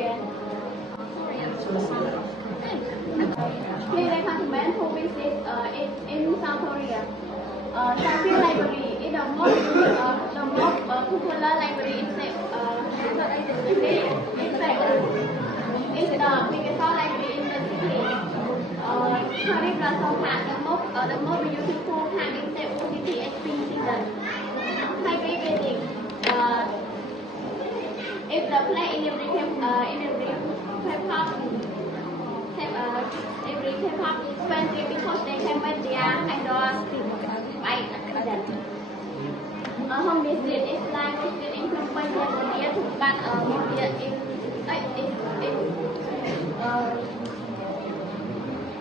Korea. Please recommend who visit in South Korea. Southfield Library is the most popular library in the it's the biggest library in the city. Cherry Blossom Park, the most beautiful park in the city at spring season. Taipei Building. It's the place in every K-pop, every K-pop fan because they can make their idols by accident. Home visit is like visit in Phnom Cambodia, but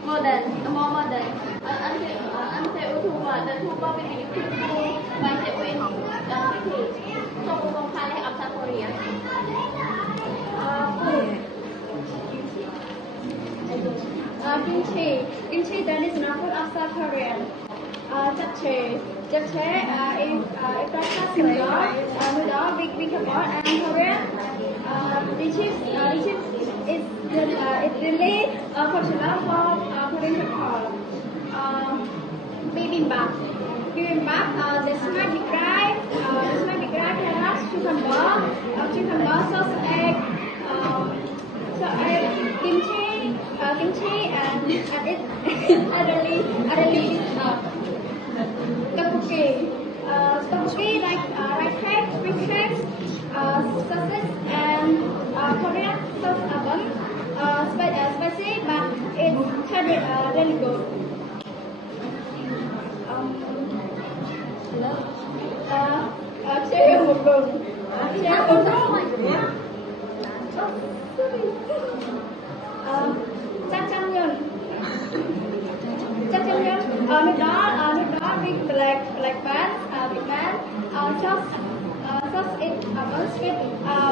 more more modern. Until October, the tour will be beautiful by the way city. So we will find of South Korea. Kimchi, that is not food of South Korea. Japchae is breakfast noodle, big kebab, and Korean. Lichip is really popular for Korean people. Bibimbap, the small big rice, carrots, cucumber, sauce egg, kimchi, and it otherly tteokbokki like rice cakes, fish cakes, sausage, and Korean sauce oven. Spicy, but it's really good. Cheo một gừng. Jajangmyeon. Nước đó with black pan, sauce is unsweet,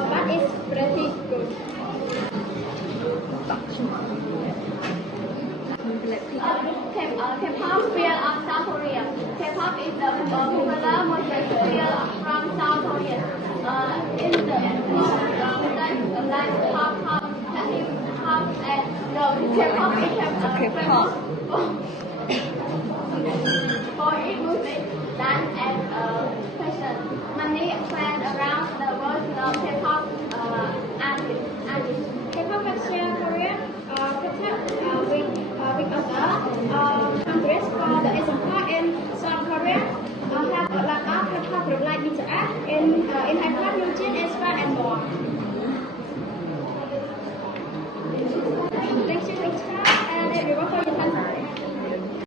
but it's pretty good. K-pop field of South Korea. K-pop is the popular music field from South Korea. In the like pop, and K-pop is K-pop.